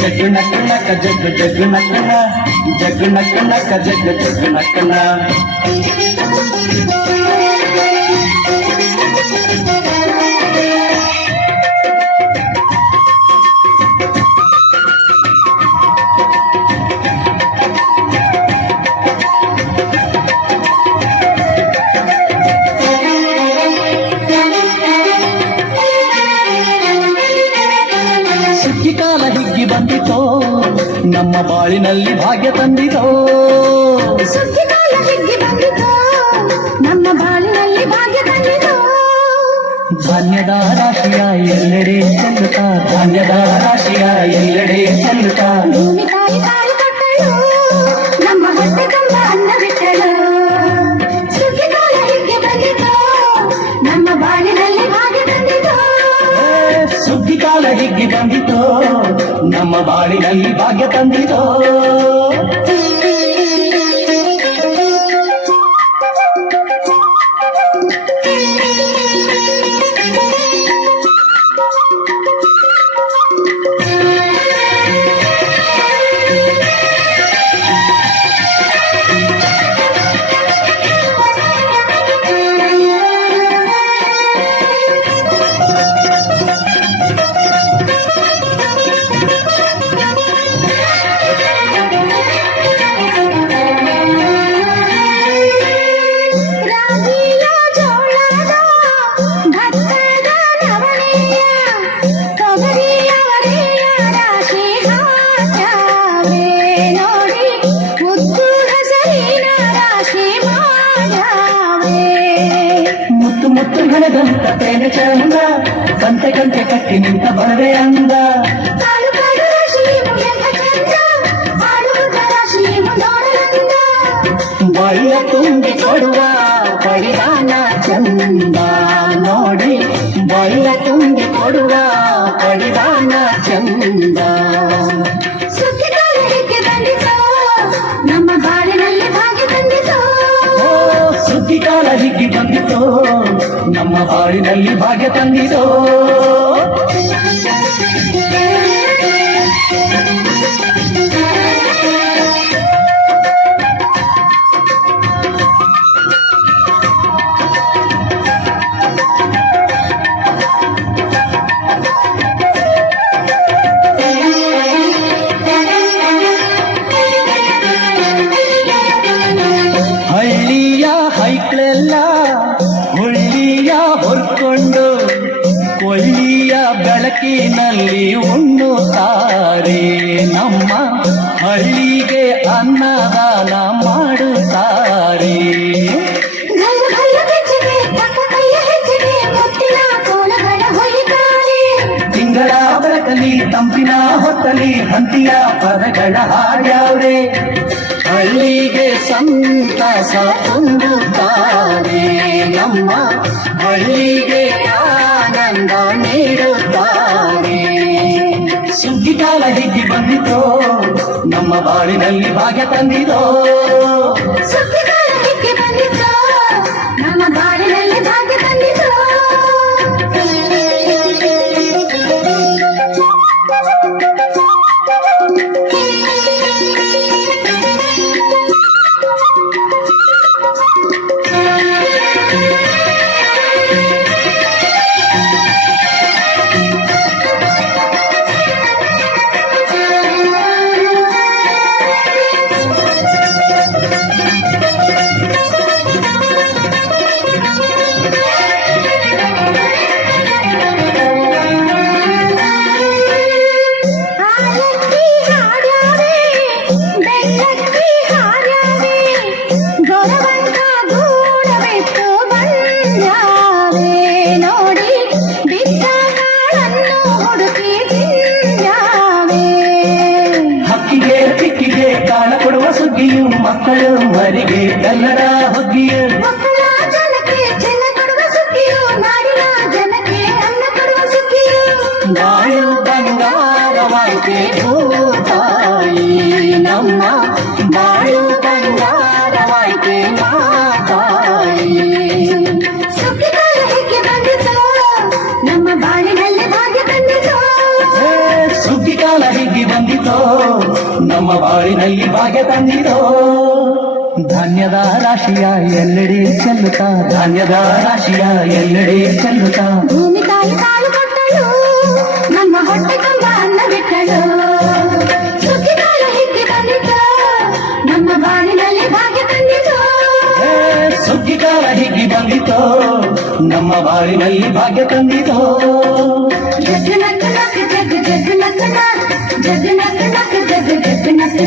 जगनकना का जग जगनकना जगनकना का जग जगनकना ನಮ್ಮ ಬಾಳಿನಲ್ಲಿ ಭಾಗ್ಯ ತಂದಿತೋ. ನಮ್ಮ ಬಾಳಿನಲ್ಲಿ ಭಾಗ್ಯ ಬಂದಿತು ಧಾನ್ಯದ ರಾಶಿಯ ಎಲ್ಲೆಡೆ ಚೆಲ್ಲುತ್ತಾ ಧಾನ್ಯದ ರಾಶಿಯ ಎಲ್ಲೆಡೆ ಚೆಲ್ಲುತ್ತಾ ಭೂಮಿ ತಾಯಿ. ಬಂದಿತೋ? ನಮ್ಮ ಬಾಳಿನಲ್ಲಿ ಭಾಗ್ಯ ತಂದಿತೋ? ತೇನೆ ಚಂದ ಕಂತೆ ಕಂತೆ ಕಟ್ಟಿ ನಿಂತ ಬರವೆ ಅಂದ ಕಾಲು ಕಾಲು ರಾಶಿ ಮುಗಿದ ಚಂದ ಆಡುವುದ ರಾಶಿ ನೋಡಲಂದ ಬಳ್ಳ ತುಂಬಿ ಕೊಡುವ ಪರಿಧಾನ ಚಂದ ನೋಡಿ ಬಳ್ಳ ತುಂಬಿ ಕೊಡುವ ಪರಿಧಾನ ಚಂದ ಬಾಳಿನಲ್ಲಿ ಭಾಗ್ಯ ತಂದಿತೋ ಹೊರ್ಕೊಂಡು ಒಳ್ಳಿಯ ಬೆಳಕಿನಲ್ಲಿ ಉಣ್ಣುತ್ತಾರೆ. ನಮ್ಮ ಹಳ್ಳಿಗೆ ಅನ್ನದಾನ ಮಾಡುತ್ತಾರೆ. ತಿಂಗಳ ಬೆಳಕಲಿ ತಂಪಿನ ಹೊತ್ತಲಿ ಹಂತಿಯ ಪದಗಳ ಹಾಡ್ಯಾವ್ರೆ. ಹಳ್ಳಿಗೆ ಸಂತಸ ತುಂಬುತ್ತಾರೆ. ನಮ್ಮ ಹಳ್ಳಿಗೆ ಕಾಲ ಹಿಗ್ಗಿ ನಮ್ಮ ಬಾಳಿನಲ್ಲಿ ಭಾಗ್ಯ ತಂದಿತೋ ಮಕ್ಕಳು ಮರಿಗೆ ಕನ್ನಡ ಹೊಗ್ಗಿಯೇ ನಾಡು ಬಂಗಾರವಾಯಿತೆ ಭಾಗ್ಯ ತಂದಿರೋ ಧಾನ್ಯದ ರಾಶಿಯ ಎಲ್ಲೆಡೆ ಚೆಲ್ಲುತ್ತ ಧಾನ್ಯದ ರಾಶಿಯ ಎಲ್ಲೆಡೆ ಚೆಲ್ಲುತ್ತ. ಭೂಮಿ ತಾಯಿ ಕಾಳು ಕೊಟ್ಟಳು ನಮ್ಮ ಹೊಟ್ಟೆ ತುಂಬ ಅನ್ನ ಬಿಟ್ಟಳು. ಸುಗ್ಗಿಕಾಲ ಹಿಗ್ಗಿ ಬಂದಿತು ನಮ್ಮ ಬಾಳಿನಲ್ಲಿ ಭಾಗ್ಯ ತಂದಿತು ಸುಗ್ಗಿಕಾಲ ಹಿಗ್ಗಿ ಬಂದಿತು ನಮ್ಮ ಬಾಳಿನಲ್ಲಿ ಭಾಗ್ಯ ತಂದಿತು ಜಗ್ಗು ನಕ್ಕು ನಕ್ಕು ಜಗ್ಗು ಜಗ್ಗು ನಕ್ಕು ನ ಜಗ್ಗು ನಕ್ಕು ನಕ್ಕು ಜಗ್ಗು ಜಗ್ಗು ನಕ್ಕು